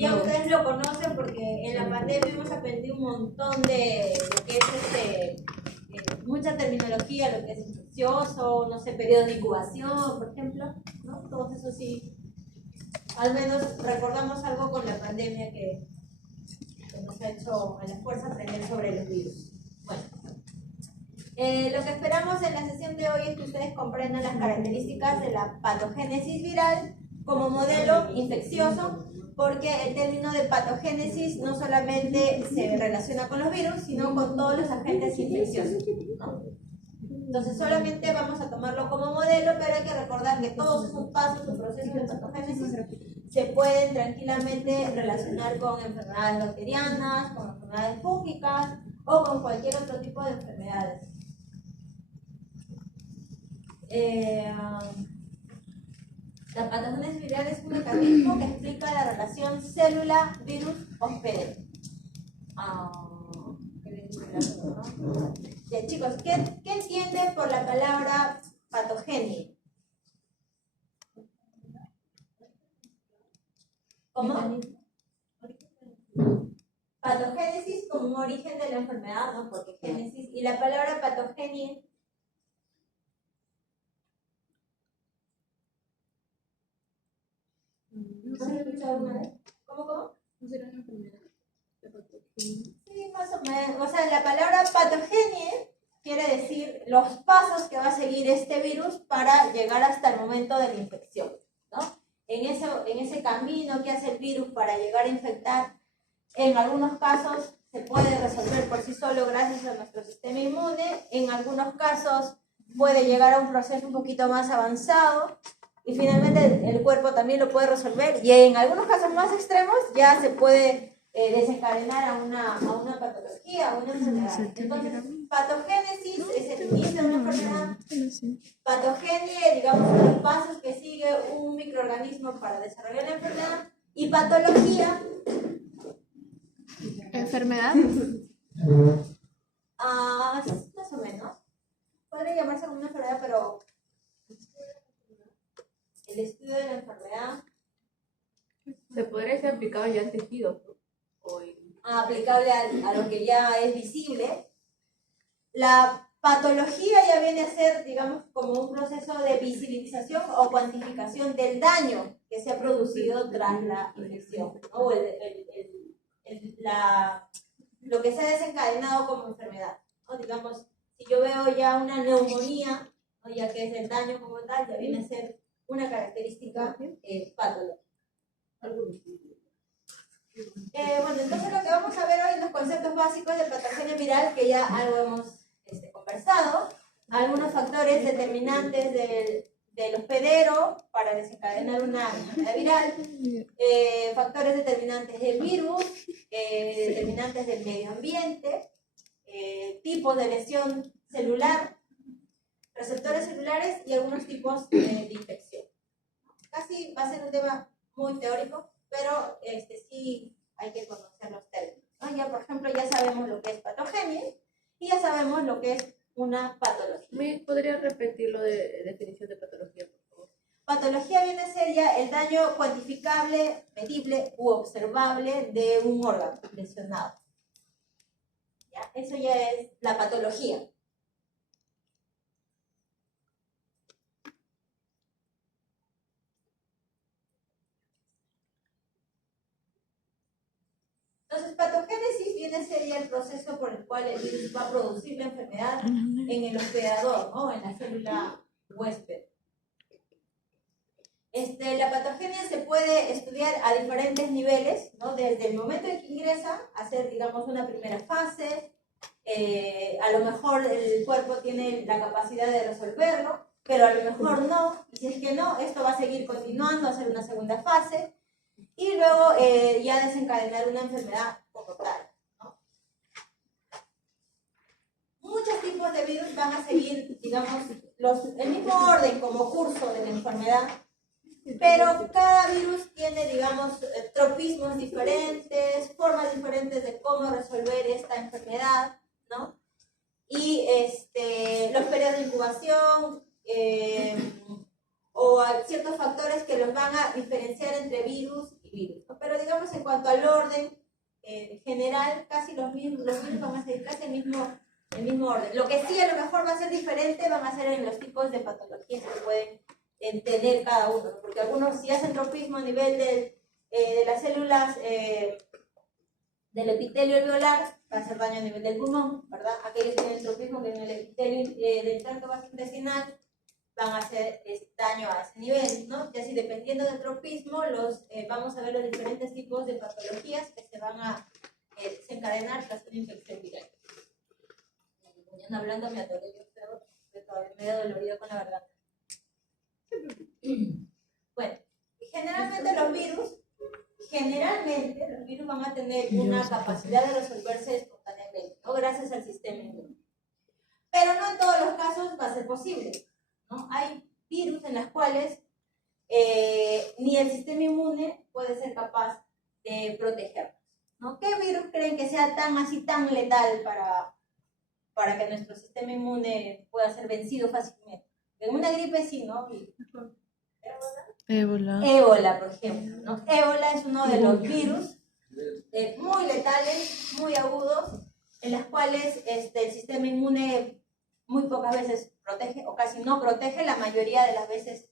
Ya ustedes lo conocen porque en la pandemia hemos aprendido un montón de lo que es mucha terminología, lo que es infeccioso, no sé, periodo de incubación, por ejemplo, ¿no? Todos eso sí, al menos recordamos algo con la pandemia que nos ha hecho a la fuerza aprender sobre los virus. Bueno, lo que esperamos en la sesión de hoy es que ustedes comprendan las características de la patogénesis viral como modelo infeccioso, porque el término de patogénesis no solamente se relaciona con los virus, sino con todos los agentes infecciosos, ¿no? Entonces solamente vamos a tomarlo como modelo, pero hay que recordar que todos esos pasos o procesos de patogénesis se pueden tranquilamente relacionar con enfermedades bacterianas, con enfermedades fúngicas o con cualquier otro tipo de enfermedades. La patogénesis viral es un mecanismo que explica la relación célula-virus-hospedero. Bien, chicos, ¿qué entienden por la palabra patogenia? ¿Cómo? Patogénesis como un origen de la enfermedad, ¿no? Porque génesis. Y la palabra patogenia. ¿No has escuchado alguna vez? ¿Cómo? ¿No será una enfermedad? Sí, más o menos. O sea, la palabra patogenia quiere decir los pasos que va a seguir este virus para llegar hasta el momento de la infección, ¿no? En ese camino que hace el virus para llegar a infectar, en algunos casos se puede resolver por sí solo gracias a nuestro sistema inmune, en algunos casos puede llegar a un proceso un poquito más avanzado y finalmente el cuerpo también lo puede resolver y en algunos casos más extremos ya se puede desencadenar a una patología, a una enfermedad. Entonces, patogénesis es el inicio de una enfermedad. Patogenia, digamos, son los pasos que sigue un microorganismo para desarrollar la enfermedad. Y patología. ¿Enfermedad? Más o menos. Podría llamarse como una enfermedad, pero el estudio de la enfermedad. Se podría ser aplicado ya en tejidos, ¿no? Aplicable a lo que ya es visible. La patología ya viene a ser, digamos, como un proceso de visibilización o cuantificación del daño que se ha producido tras la infección, ¿no? O lo que se ha desencadenado como enfermedad, ¿no? Digamos, si yo veo ya una neumonía, ¿no? Ya que es el daño como tal, ya viene a ser una característica patológica. Bueno, entonces lo que vamos a ver hoy es los conceptos básicos de patogenia viral, que ya algo hemos conversado, algunos factores determinantes del hospedero para desencadenar una enfermedad viral, factores determinantes del virus, determinantes del medio ambiente, tipos de lesión celular, receptores celulares y algunos tipos de infección. Casi va a ser un tema muy teórico, pero sí hay que conocer los términos, ¿no? Ya, por ejemplo, ya sabemos lo que es patogenia y ya sabemos lo que es una patología. ¿Podría repetir lo de definición de patología, por favor? Patología viene a ser ya el daño cuantificable, medible u observable de un órgano lesionado. ¿Ya? Eso ya es la patología. Entonces, patogénesis viene a ser ya el proceso por el cual el virus va a producir la enfermedad en el hospedador, ¿no? En la célula huésped. La patogenia se puede estudiar a diferentes niveles, ¿no? Desde el momento en que ingresa a ser, digamos, una primera fase, a lo mejor el cuerpo tiene la capacidad de resolverlo, pero a lo mejor no, y si es que no, esto va a seguir continuando a ser una segunda fase, y luego ya desencadenar una enfermedad como tal, ¿no? Muchos tipos de virus van a seguir, digamos, el mismo orden como curso de la enfermedad, pero cada virus tiene, digamos, tropismos diferentes, formas diferentes de cómo resolver esta enfermedad, ¿no? Y los periodos de incubación o ciertos factores que los van a diferenciar entre virus virus, ¿no? Pero digamos en cuanto al orden general, casi los virus van a seguir casi el mismo orden. Lo que sí a lo mejor va a ser diferente van a ser en los tipos de patologías que pueden tener cada uno, ¿no? Porque algunos si hacen tropismo a nivel de las células del epitelio alveolar, va a hacer daño a nivel del pulmón, ¿verdad? Aquellos que tienen tropismo que en el epitelio del tracto gastrointestinal van a hacer daño a ese nivel, ¿no? Y así dependiendo del tropismo, vamos a ver los diferentes tipos de patologías que se van a desencadenar tras una infección viral. Mañana hablando me atoré, yo creo que todavía me he dolorido con la garganta. Bueno, generalmente los virus van a tener una capacidad de resolverse espontáneamente, ¿no? Gracias al sistema inmune. Pero no en todos los casos va a ser posible, ¿no? Hay virus en los cuales ni el sistema inmune puede ser capaz de protegernos, ¿no? ¿Qué virus creen que sea tan letal para que nuestro sistema inmune pueda ser vencido fácilmente? En una gripe sí, ¿no? Ébola, por ejemplo, ¿no? Ébola es uno de los virus muy letales, muy agudos, en los cuales el sistema inmune muy pocas veces protege o casi no protege, la mayoría de las veces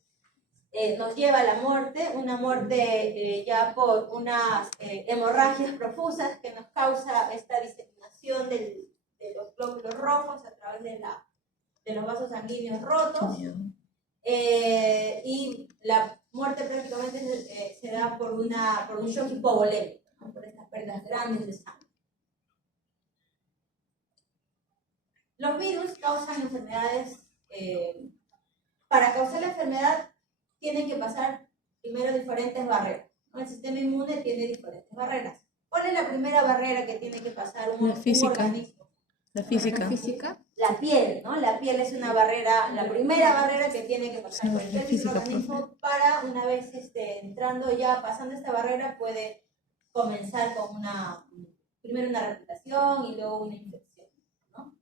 nos lleva a la muerte, una muerte ya por unas hemorragias profusas que nos causa esta diseminación de los glóbulos rojos a través de los vasos sanguíneos rotos. Y la muerte prácticamente se da por un shock hipovolémico, ¿no? Por estas pérdidas grandes de sangre. Los virus causan enfermedades. Para causar la enfermedad tienen que pasar primero diferentes barreras, ¿no? El sistema inmune tiene diferentes barreras. ¿Cuál es la primera barrera que tiene que pasar un organismo? La física. La piel, ¿no? La piel es una barrera, la primera barrera que tiene que pasar cualquier microorganismo para una vez entrando ya, pasando esta barrera, puede comenzar con primero una replicación y luego una infección, ¿no?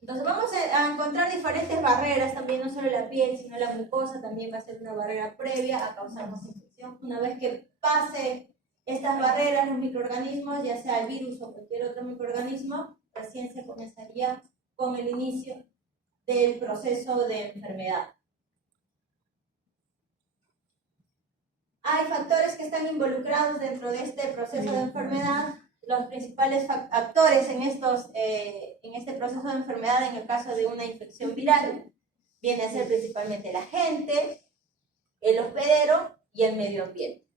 Entonces vamos a encontrar diferentes barreras también, no solo la piel, sino la mucosa también va a ser una barrera previa a causarnos infección. Una vez que pase estas barreras, los microorganismos, ya sea el virus o cualquier otro microorganismo, recién se comenzaría con el inicio del proceso de enfermedad. Hay factores que están involucrados dentro de este proceso de enfermedad. Los principales actores en este proceso de enfermedad, en el caso de una infección viral, viene a ser principalmente el agente, el hospedero y el medio ambiente.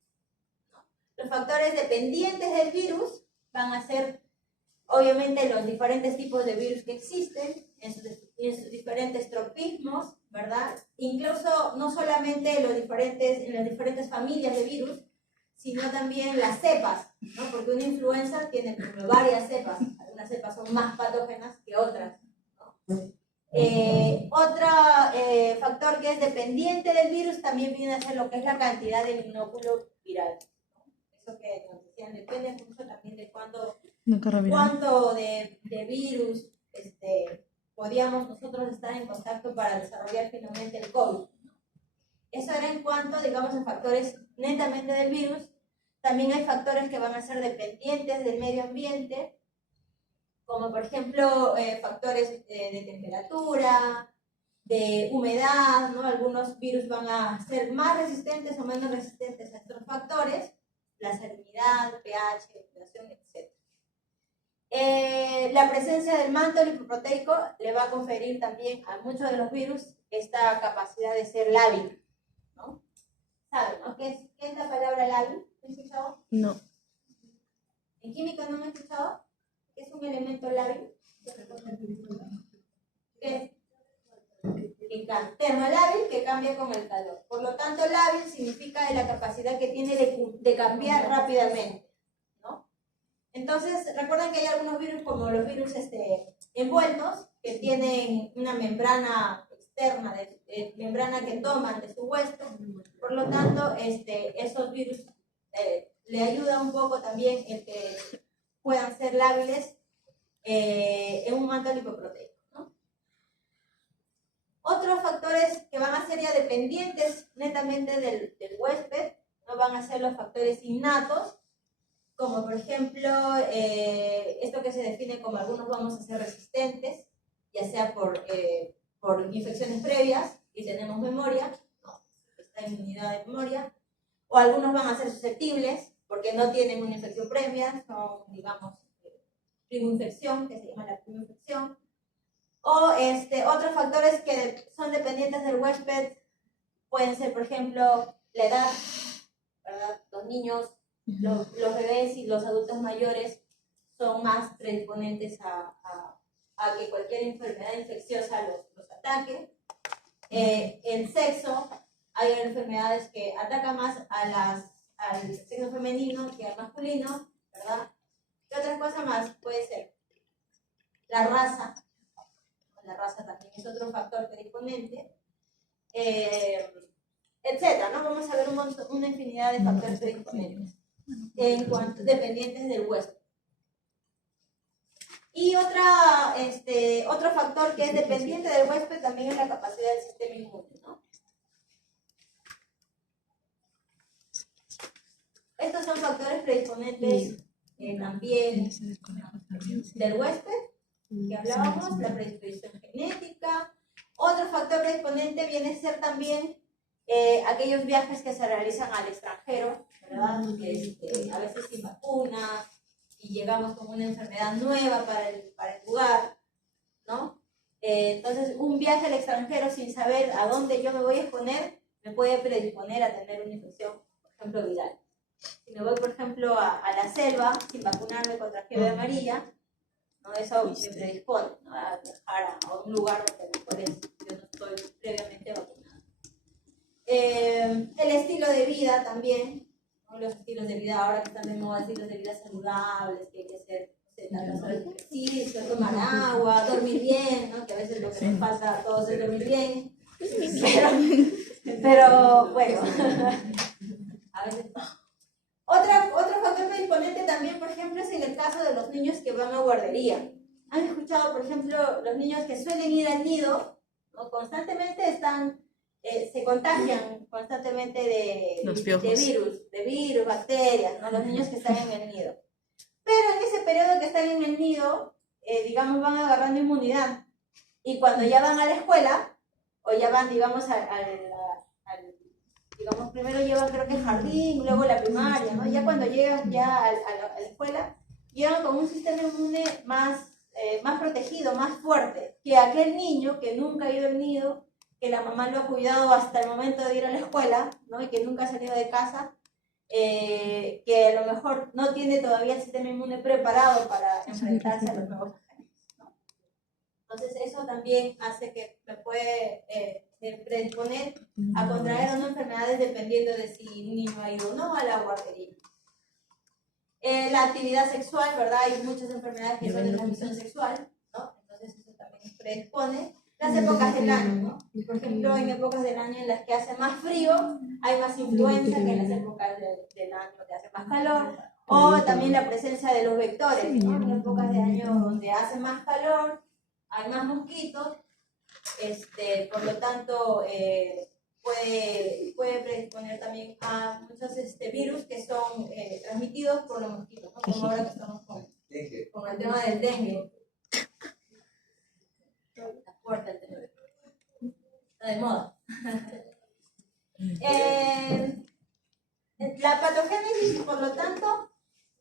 Los factores dependientes del virus van a ser, obviamente, los diferentes tipos de virus que existen, en sus diferentes tropismos, ¿verdad? Incluso no solamente en las diferentes familias de virus, sino también las cepas, ¿no? Porque una influenza tiene varias cepas, algunas cepas son más patógenas que otras, ¿no? Otro factor que es dependiente del virus también viene a ser lo que es la cantidad del inóculo viral, ¿no? Eso que nos decían, depende mucho también de cuánto de virus podíamos nosotros estar en contacto para desarrollar finalmente el COVID. Eso era en cuanto, digamos, a factores netamente del virus. También hay factores que van a ser dependientes del medio ambiente, como por ejemplo factores de temperatura, de humedad, ¿no? Algunos virus van a ser más resistentes o menos resistentes a estos factores, la salinidad, pH, ventilación, etc. La presencia del manto lipoproteico le va a conferir también a muchos de los virus esta capacidad de ser lábil, ¿no? ¿Saben, no? ¿Qué es la palabra lábil? ¿Me han escuchado? No. ¿En química no me han escuchado? ¿Qué es un elemento lábil? ¿Qué es? Termolábil, que cambia con el calor. Por lo tanto, lábil significa la capacidad que tiene de cambiar rápidamente, ¿no? Entonces, recuerden que hay algunos virus, como los virus envueltos, que tienen una membrana externa, membrana que toman de su hueso. Por lo tanto, esos virus le ayuda un poco también el que puedan ser lábiles en un manto lipoproteico, ¿no? Otros factores que van a ser ya dependientes netamente del huésped, no van a ser los factores innatos, como por ejemplo, esto que se define como algunos vamos a ser resistentes, ya sea por infecciones previas y tenemos memoria, ¿no? Esta inmunidad de memoria, o algunos van a ser susceptibles porque no tienen una infección previa, son, digamos, primoinfección, que se llama la primoinfección, o otros factores que son dependientes del huésped pueden ser, por ejemplo, la edad, ¿verdad? Los niños, los bebés y los adultos mayores son más predisponentes a que cualquier enfermedad infecciosa los ataque. El sexo, hay enfermedades que atacan más al sexo femenino que al masculino, ¿verdad? ¿Qué otra cosa más puede ser? La raza también es otro factor predisponente, etcétera, ¿no? Vamos a ver una infinidad de factores predisponentes dependientes del huésped. Y otro factor que es dependiente del huésped también es la capacidad del sistema inmune, ¿no? Estos son factores predisponentes también del huésped, que hablábamos, la predisposición genética. Otro factor predisponente viene a ser también aquellos viajes que se realizan al extranjero, ¿verdad? A veces sin vacunas, y llegamos con una enfermedad nueva para el lugar, ¿no? Entonces, un viaje al extranjero sin saber a dónde yo me voy a exponer, me puede predisponer a tener una infección, por ejemplo, viral. Si me voy, por ejemplo, a la selva sin vacunarme contra fiebre amarilla, ¿no? Eso me predispone, ¿no? A viajar a un lugar donde yo no estoy previamente vacunada. El estilo de vida también, ¿no? Los estilos de vida ahora que están de moda, estilos de vida saludables, que hay que hacer tantas horas de ejercicio, tomar agua, dormir bien, ¿no? Que a veces lo que nos falta a todos es dormir bien, pero bueno, a veces no. Otro factor predisponente también, por ejemplo, es en el caso de los niños que van a guardería. ¿Han escuchado, por ejemplo, los niños que suelen ir al nido, ¿no? Constantemente se contagian constantemente de virus, bacterias, ¿no? Los niños que están en el nido. Pero en ese periodo que están en el nido, digamos, van agarrando inmunidad. Y cuando ya van a la escuela, o ya van, digamos, digamos, primero llevan creo que jardín, luego la primaria, ¿no? Ya cuando llegan ya a la escuela, llegan con un sistema inmune más protegido, más fuerte, que aquel niño que nunca ha ido al nido, que la mamá lo ha cuidado hasta el momento de ir a la escuela, ¿no? Y que nunca ha salido de casa, que a lo mejor no tiene todavía el sistema inmune preparado para enfrentarse a los nuevos agentes, ¿no? Entonces eso también hace que me puede predisponer a contraer o no enfermedades dependiendo de si un niño ha ido o no a la guardería. La actividad sexual, ¿verdad? Hay muchas enfermedades que son de transmisión sexual, ¿no? Entonces eso también predispone. Las épocas del año, ¿no? Por ejemplo, en épocas del año en las que hace más frío, hay más influenza que en las épocas del año que hace más calor, o también la presencia de los vectores, ¿no? En épocas de año donde hace más calor, hay más mosquitos, por lo tanto, puede predisponer también a muchos virus que son transmitidos por los mosquitos, ¿no? Como ahora que estamos con el tema del dengue. Está fuerte el dengue. Está de moda. La patogénesis, por lo tanto,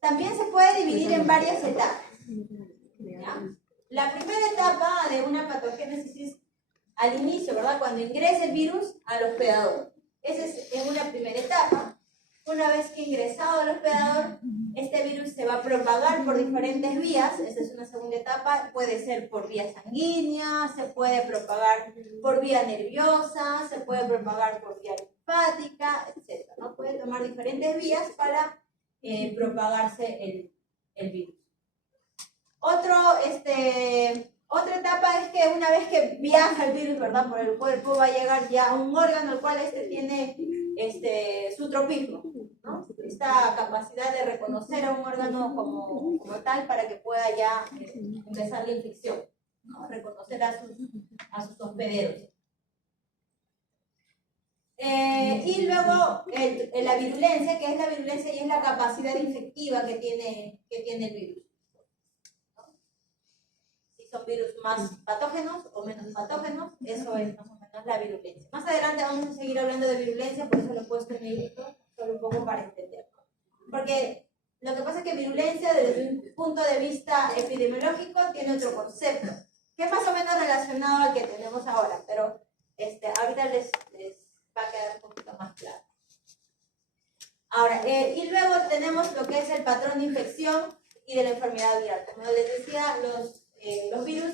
también se puede dividir en varias etapas, ¿ya? La primera etapa de una patogénesis es al inicio, ¿verdad? Cuando ingresa el virus al hospedador. Esa es una primera etapa. Una vez que ingresado al hospedador, este virus se va a propagar por diferentes vías. Esa es una segunda etapa. Puede ser por vía sanguínea, se puede propagar por vía nerviosa, se puede propagar por vía linfática, etc., ¿no? Puede tomar diferentes vías para propagarse el virus. Otra etapa es que una vez que viaja el virus, ¿verdad?, por el cuerpo, va a llegar ya a un órgano el cual tiene su tropismo, ¿no? Esta capacidad de reconocer a un órgano como tal para que pueda ya empezar la infección, ¿no? Reconocer a sus hospederos. Y luego la virulencia, que es la virulencia y es la capacidad infectiva que tiene el virus. Si son virus más patógenos o menos patógenos, eso es más o menos la virulencia. Más adelante vamos a seguir hablando de virulencia, por eso lo he puesto en negrito, solo un poco para entenderlo. Porque lo que pasa es que virulencia, desde un punto de vista epidemiológico, tiene otro concepto, que es más o menos relacionado al que tenemos ahora, pero ahorita les va a quedar un poquito más claro. Ahora, y luego tenemos lo que es el patrón de infección y de la enfermedad viral. Como les decía, los virus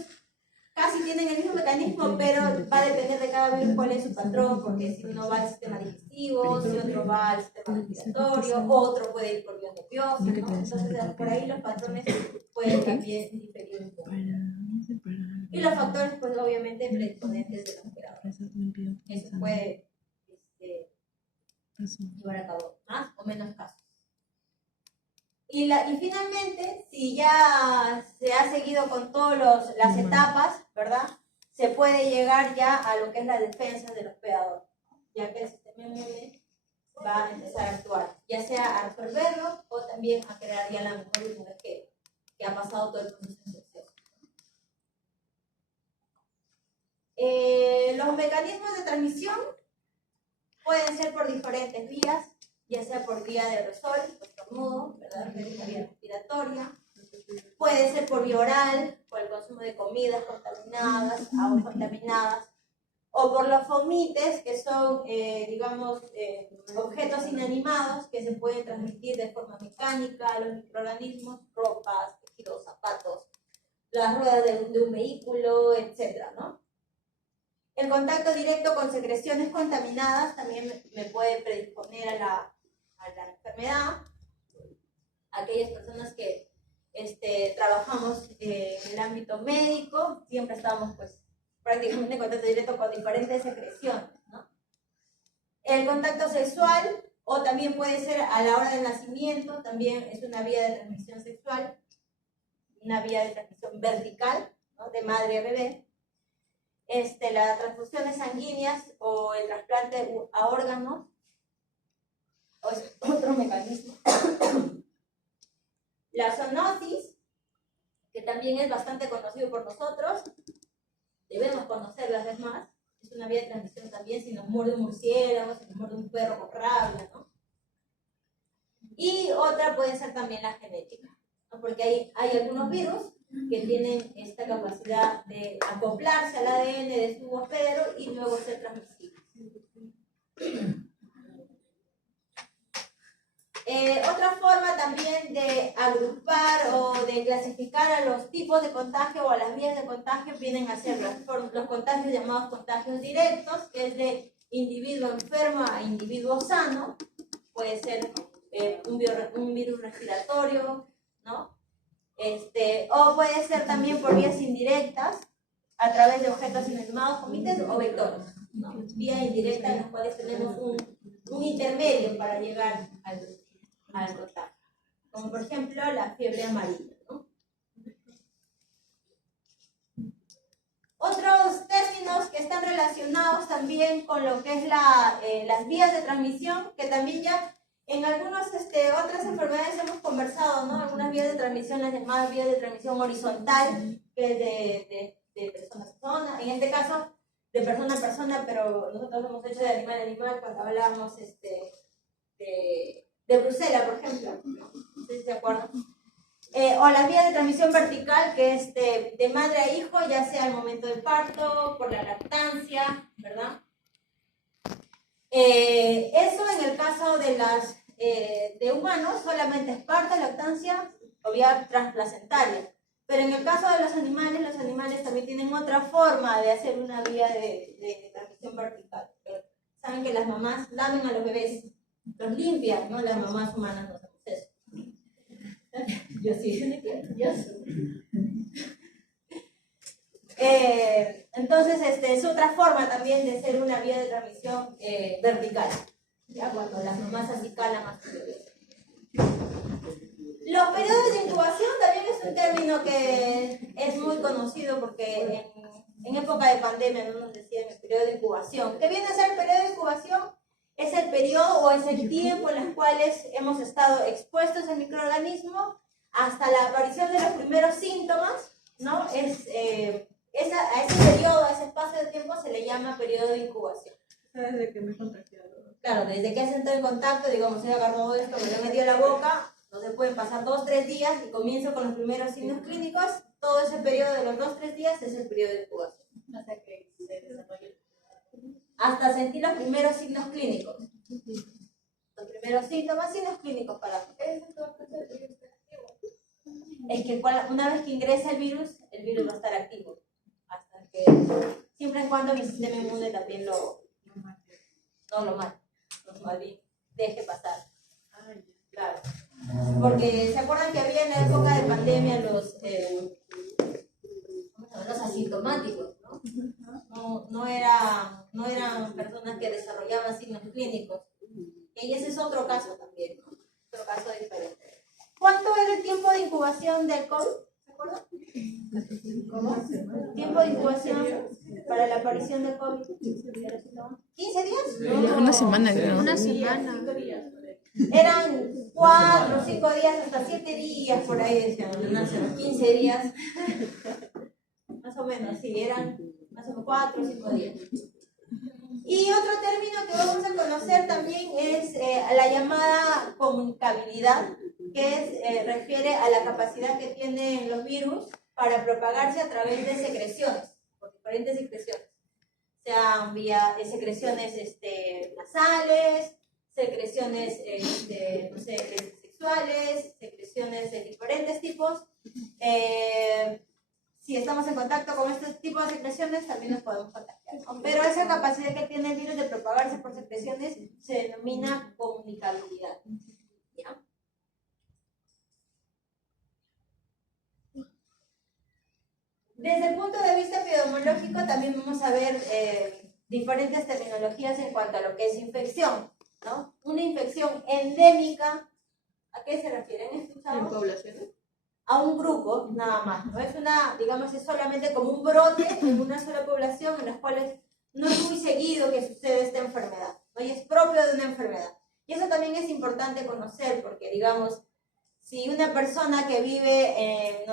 casi tienen el mismo mecanismo, pero va a depender de cada virus cuál es su patrón, porque si uno va al sistema digestivo, si otro va al sistema respiratorio, otro puede ir por vía nerviosa, ¿no? Entonces, por ahí los patrones pueden también diferir un poco. Y los factores, pues obviamente, predisponentes del operador. Eso puede llevar a cabo más o menos casos. Y finalmente, si ya se ha seguido con todas las etapas, ¿verdad? Se puede llegar ya a lo que es la defensa del hospedador, ya que el sistema inmune va a empezar a actuar, ya sea a resolverlo o también a crear ya la mejor inmunidad que ha pasado todo el proceso infeccioso. Los mecanismos de transmisión pueden ser por diferentes vías, ya sea por vía de aerosol, estornudo, ¿verdad? La vía respiratoria. Puede ser por vía oral, por el consumo de comidas contaminadas, aguas contaminadas, o por los fomites, que son, objetos inanimados que se pueden transmitir de forma mecánica a los microorganismos, ropas, tejidos, zapatos, las ruedas de un vehículo, etcétera, ¿no? El contacto directo con secreciones contaminadas también me puede predisponer a la enfermedad. Aquellas personas que trabajamos en el ámbito médico, siempre estamos pues prácticamente en contacto directo con diferentes secreciones, ¿no? El contacto sexual, o también puede ser a la hora del nacimiento, también es una vía de transmisión sexual, una vía de transmisión vertical, ¿no? De madre a bebé. Las transfusiones sanguíneas o el trasplante a órganos, o es otro mecanismo. La zoonosis, que también es bastante conocido por nosotros, debemos conocerla, además, es una vía de transmisión también si nos muerde un murciélago, si nos muerde un perro con rabia, ¿no? Y otra puede ser también la genética, ¿no? Porque hay algunos virus que tienen esta capacidad de acoplarse al ADN de su hospedero y luego ser transmisibles. Otra forma también de agrupar o de clasificar a los tipos de contagio o a las vías de contagio vienen a ser los contagios llamados contagios directos, que es de individuo enfermo a individuo sano. Puede ser un virus respiratorio, ¿no? O puede ser también por vías indirectas, a través de objetos inanimados, fomites o vectores, ¿no? Vía indirecta en las cuales tenemos un intermedio para llegar al contagio, como por ejemplo la fiebre amarilla, ¿no? Otros términos que están relacionados también con lo que es las vías de transmisión, que también ya en algunas otras enfermedades hemos conversado, ¿no? Algunas vías de transmisión, las llamadas vías de transmisión horizontal, que es de persona a persona, en este caso de persona a persona, pero nosotros hemos hecho de animal a animal cuando hablábamos de Bruselas, por ejemplo, no sé si se acuerdan. O las vías de transmisión vertical, que es de madre a hijo, ya sea al momento del parto, por la lactancia, ¿verdad? Eso en el caso de humanos solamente es parto, lactancia o vía transplacentaria. Pero en el caso de los animales también tienen otra forma de hacer una vía de transmisión vertical. Saben que las mamás lamen a los bebés, los limpian, ¿no? Las mamás humanas no hacemos eso. Yo sí. Entonces, es otra forma también de ser una vía de transmisión vertical, ¿ya? Cuando las mamás acicalan a sus bebés. Los periodos de incubación también es un término que es muy conocido porque en época de pandemia no nos decían el periodo de incubación. ¿Qué viene a ser el periodo de incubación? es el periodo o es el tiempo en los cuales hemos estado expuestos al microorganismo hasta la aparición de los primeros síntomas, ¿no? A ese periodo, a ese espacio de tiempo se le llama periodo de incubación. Desde que me he contagiado. Claro, desde que has entrado en contacto, digamos, he agarrado esto, me lo he metido en la boca, entonces pueden pasar 2-3 días y comienzo con los primeros signos clínicos, todo ese periodo de los 2-3 días es el periodo de incubación. Hasta que se desarrolle. Hasta sentir los primeros signos clínicos. Los primeros síntomas, signos clínicos para... Es que una vez que ingresa el virus va a estar activo. Hasta que, siempre y cuando mi sistema inmune también lo mate, más bien, deje pasar. Claro. Porque se acuerdan que había en la época de pandemia los asintomáticos, ¿no? No eran personas que desarrollaban signos clínicos. Y ese es otro caso también, ¿no? Otro caso diferente. ¿Cuánto era el tiempo de incubación del COVID? ¿Se acuerdan? ¿Cómo? ¿Tiempo de incubación para la aparición del COVID? ¿15 días? Una semana, creo. Una semana. Eran 4 o 5 días, hasta 7 días, por ahí decían, 15 días. Más o menos, sí, eran más o menos 4 o 5 días. Y otro término que vamos a conocer también es la llamada comunicabilidad, que refiere a la capacidad que tienen los virus para propagarse a través de secreciones, por diferentes secreciones. Sean vía secreciones nasales, secreciones sexuales, secreciones de diferentes tipos. Si estamos en contacto con este tipo de secreciones, también nos podemos contagiar, ¿no? Pero esa capacidad que tiene el virus de propagarse por secreciones se denomina comunicabilidad. ¿Ya? Desde el punto de vista epidemiológico, también vamos a ver diferentes terminologías en cuanto a lo que es infección, ¿no? Una infección endémica, ¿a qué se refieren? ¿En poblaciones? A un grupo, nada más, ¿no? Es digamos, es solamente como un brote en una sola población en las cuales no es muy seguido que sucede esta enfermedad, ¿no? Y es propio de una enfermedad. Y eso también es importante conocer, porque, digamos, si una persona que vive,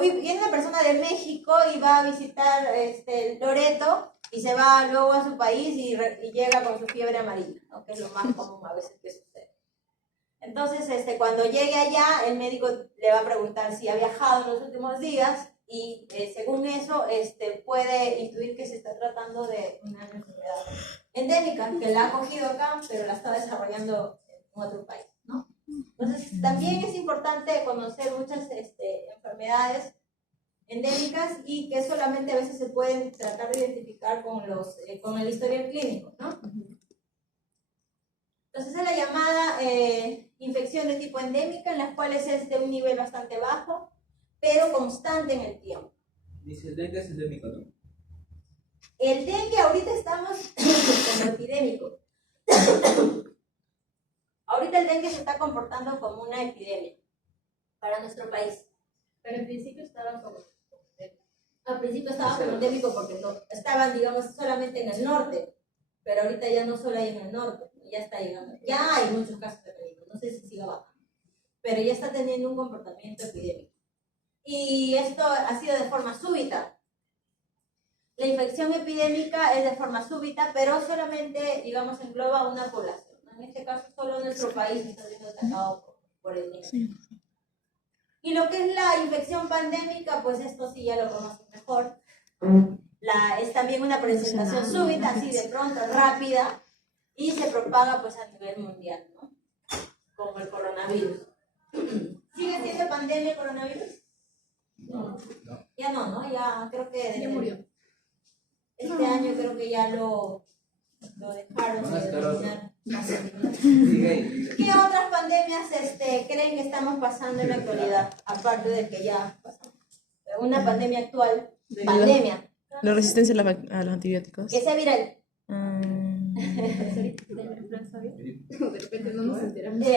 viene una persona de México y va a visitar Loreto y se va luego a su país y llega con su fiebre amarilla, ¿no? Que es lo más común a veces que sucede. Entonces, cuando llegue allá, el médico le va a preguntar si ha viajado en los últimos días y según eso puede intuir que se está tratando de una enfermedad endémica que la ha cogido acá, pero la está desarrollando en otro país, ¿no? Entonces, también es importante conocer muchas enfermedades endémicas y que solamente a veces se pueden tratar de identificar con el historial clínico, ¿no? Entonces, es la llamada infección de tipo endémica, en las cuales es de un nivel bastante bajo, pero constante en el tiempo. Dice, el dengue es endémico, ¿no? El dengue ahorita estamos como epidémico. Ahorita el dengue se está comportando como una epidemia para nuestro país. Pero en principio estaba como... Al principio estaba como endémico porque estaban, digamos, solamente en el norte, pero ahorita ya no solo hay en el norte, ya está llegando. Ya hay muchos casos epidémicos, no sé si siga bajando, pero ya está teniendo un comportamiento epidémico. Y esto ha sido de forma súbita. La infección epidémica es de forma súbita, pero solamente, digamos, engloba a una población. En este caso, solo nuestro país está siendo atacado por el dengue. Sí. Y lo que es la infección pandémica, pues esto sí ya lo conocen mejor. Es también una presentación súbita, así de pronto, rápida, y se propaga pues a nivel mundial, ¿no? Como el coronavirus. ¿Sigue siendo pandemia el coronavirus? No. Ya no, ya creo que... Ya murió. Este año creo que ya lo dejaron de denominar. ¿Qué otras pandemias creen que estamos pasando en la actualidad? Aparte de que ya pasamos. Una pandemia actual. Pandemia. La resistencia a los antibióticos. Que sea viral. De repente no nos enteramos.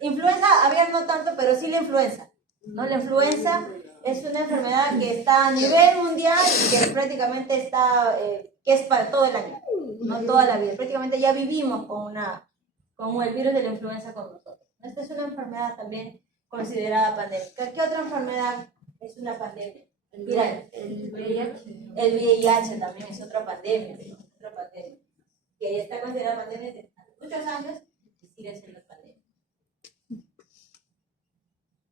Influenza aviar no tanto, pero sí la influenza, ¿no? La influenza es una enfermedad que está a nivel mundial y que prácticamente está, que es para todo el año. no toda la vida, prácticamente ya vivimos con el virus de la influenza con nosotros. Esta es una enfermedad también considerada pandémica. ¿Qué otra enfermedad es una pandemia? El VIH. El VIH también es otra pandemia, que está considerada pandemia desde hace muchos años y sigue siendo pandemia.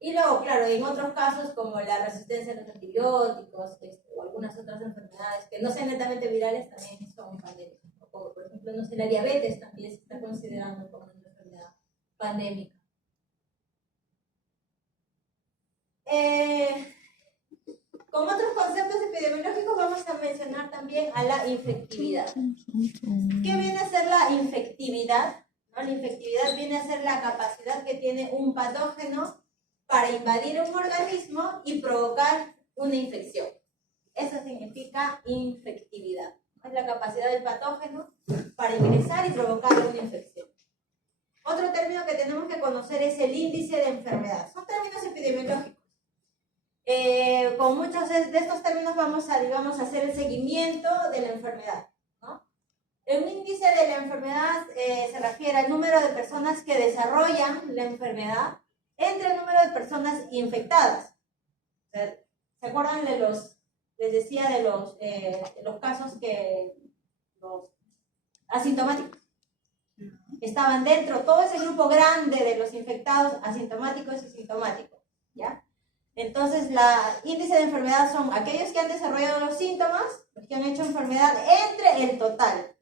Y luego, claro, en otros casos como la resistencia a los antibióticos o algunas otras enfermedades que no sean netamente virales también son pandémicas. Como por ejemplo, no sé, la diabetes también se está considerando como una enfermedad pandémica. Como otros conceptos epidemiológicos vamos a mencionar también a la infectividad. ¿Qué viene a ser la infectividad? ¿No? La infectividad viene a ser la capacidad que tiene un patógeno para invadir un organismo y provocar una infección. Eso significa infectividad. Es la capacidad del patógeno para ingresar y provocar una infección. Otro término que tenemos que conocer es el índice de enfermedad. Son términos epidemiológicos. Con muchos de estos términos vamos a, digamos, hacer el seguimiento de la enfermedad, ¿no? El índice de la enfermedad se refiere al número de personas que desarrollan la enfermedad entre el número de personas infectadas. ¿Se acuerdan de les decía de los casos que los asintomáticos estaban dentro, todo ese grupo grande de los infectados asintomáticos y sintomáticos, ¿ya? Entonces, el índice de enfermedad son aquellos que han desarrollado los síntomas, los que han hecho enfermedad entre el total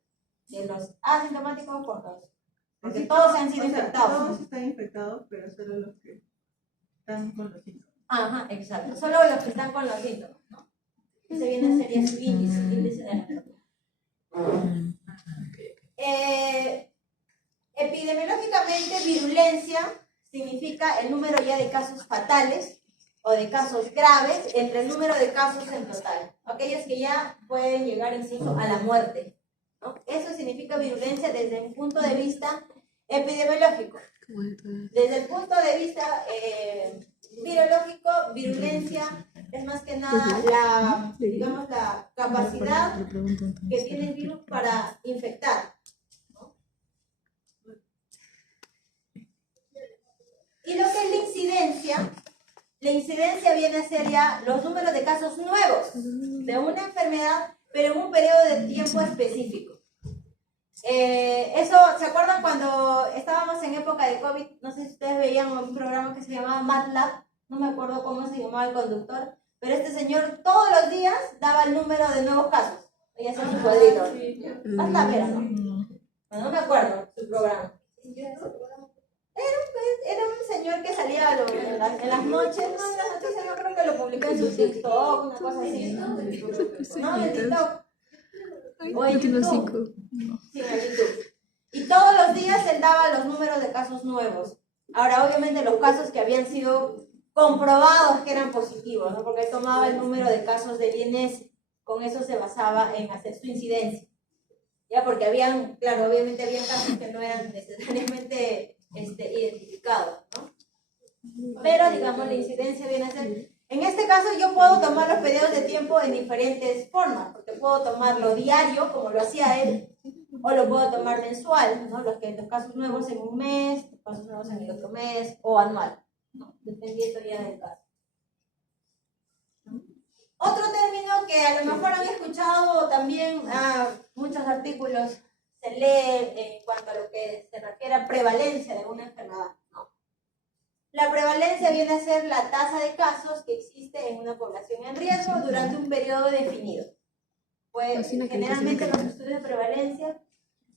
de los asintomáticos con los, porque todos han sido infectados. Todos están infectados, pero solo los que están con los síntomas. Ajá, exacto. Solo los que están con los síntomas, ¿no? Ese viene a ser ya su índice de la enfermedad. Epidemiológicamente, virulencia significa el número ya de casos fatales o de casos graves entre el número de casos en total. Aquellos que ya pueden llegar incluso a la muerte, ¿no? Eso significa virulencia desde un punto de vista epidemiológico. Desde el punto de vista virológico, virulencia es más que nada digamos, la capacidad que tiene el virus para infectar, ¿no? Y lo que es la incidencia viene a ser ya los números de casos nuevos de una enfermedad, pero en un periodo de tiempo específico. Eso, ¿se acuerdan cuando estábamos en época de COVID? No sé si ustedes veían un programa que se llamaba MATLAB, no me acuerdo cómo se llamaba el conductor, pero este señor todos los días daba el número de nuevos casos. Y hacía su cuadrito. MATLAB era, ¿no? No me acuerdo su programa. Era un señor que salía en las noches, no, en las noticias, no creo que lo publicó en su TikTok, una cosa así. No, en TikTok. O en YouTube. Sí, en YouTube. Y todos los días él daba los números de casos nuevos. Ahora, obviamente, los casos que habían sido comprobados que eran positivos, ¿no? Porque él tomaba el número de casos del INS, con eso se basaba en hacer su incidencia. Ya, porque obviamente habían casos que no eran necesariamente identificados, ¿no? Pero, digamos, la incidencia viene a ser... En este caso yo puedo tomar los periodos de tiempo en diferentes formas, porque puedo tomarlo diario, como lo hacía él, o lo puedo tomar mensual, ¿no? Los casos nuevos en un mes, los casos nuevos en el otro mes, o anual, ¿no? Dependiendo ya del caso. Otro término que a lo mejor han escuchado también, muchos artículos se lee en cuanto a lo que se refiere a prevalencia de una enfermedad, ¿no? La prevalencia viene a ser la tasa de casos que existe en una población en riesgo durante un periodo definido. Pues, generalmente los estudios de prevalencia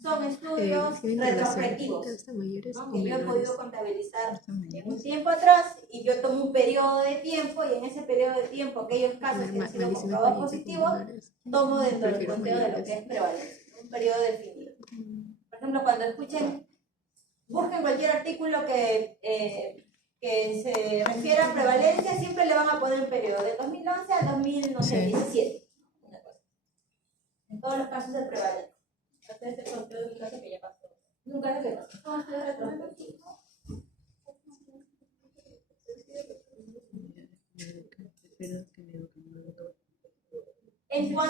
son estudios retrospectivos, ¿no? Que yo he podido contabilizar en un tiempo atrás y yo tomo un periodo de tiempo y en ese periodo de tiempo aquellos casos que han sido comprobados positivos tomo dentro del conteo de lo que es prevalencia, un periodo definido. Por ejemplo, cuando busquen cualquier artículo que se refiere a prevalencia, siempre le van a poner un periodo de 2011 a 2017. En todos los casos de prevalencia. Este es un caso que ya pasó. Un caso que pasó. No, estoy retrospectivo. En cuanto